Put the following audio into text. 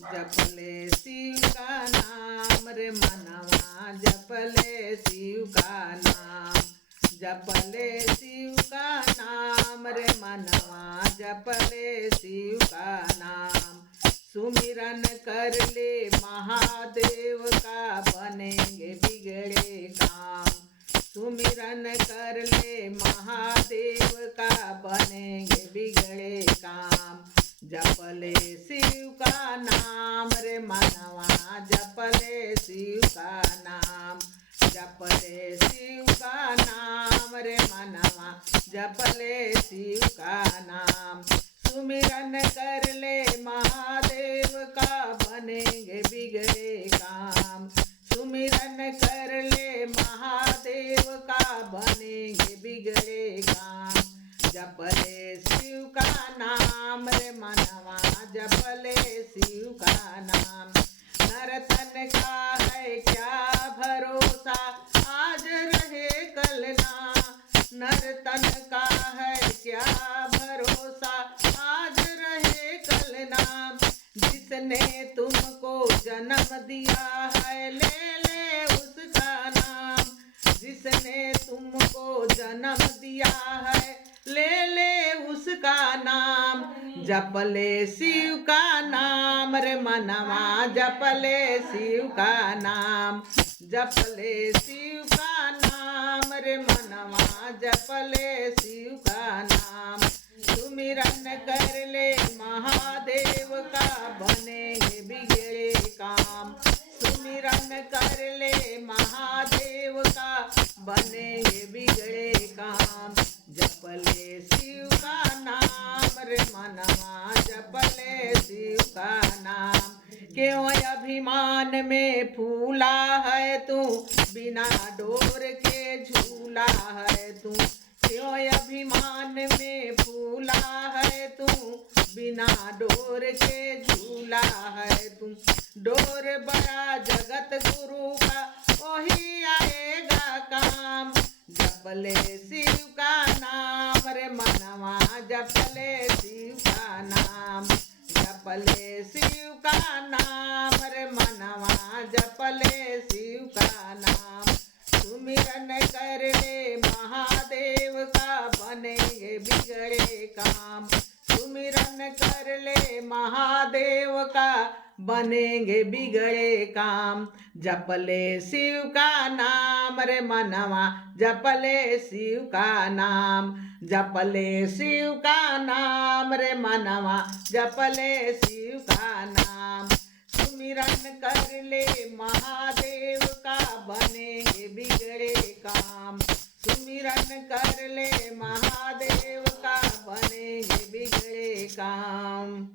जपले शिव का नाम रे मनवा, जपले शिव का नाम, जपले शिव का नाम रे मनवा, जपले शिव का नाम। सुमिरन कर ले महादेव का, बनेंगे बिगड़े काम। सुमिरन कर ले महादेव का, बनेंगे बिगड़े काम। जपले शिव का नाम रे मनवा, जपले शिव का नाम, जपले शिव का नाम रे मनवा, जपले शिव का नाम। सुमिरन कर ले महादेव का, बनेंगे बिगड़े काम। सुमिरन कर ले महादेव का, बनेंगे बिगड़े काम। जपले शिव का नाम रे मनवा, जपले शिव का नाम। नरतन का है क्या भरोसा, आज रहे कल ना। नरतन का है क्या भरोसा, आज रहे कल ना। जिसने तुमको जन्म दिया है, ले ले उसका नाम। जिसने तुमको जन्म दिया है, ले ले उसका नाम। जपले शिव का नाम रे मनवा, जपले शिव का नाम, जपले शिव का नाम रे मनवा, जपले शिव का नाम। सुमिरन कर ले महादेव का, बनेंगे बिगड़े काम। सुमिरन कर ले महादेव का, बनेंगे बिगड़े काम। जपले शिव का नाम रे मनवा, जपले शिव का नाम। क्यों अभिमान में फूला है तू, बिना डोर के झूला है तू। क्यों अभिमान में फूला है तू, बिना डोर के झूला है तू। डोर बड़ा जगत गुरु का, वही आएगा काम। जपले शिव का नाम रे मनवा, जपले शिव का नाम, जपले शिव का नाम रे मनवा, जपले शिव का नाम। सुमिरन कर ले महादेव का, बनेंगे बिगड़े काम। सुमिरन कर ले महादेव का, बनेंगे बिगड़े काम। जपले शिव का नाम रे मनवा, जपले शिव का नाम, जपले शिव का नाम रे मनवा, जपले शिव का नाम। सुमिरन कर ले महादेव का, बनेंगे बिगड़े काम। सुमिरन कर ले महादेव का, बनेंगे बिगड़े काम।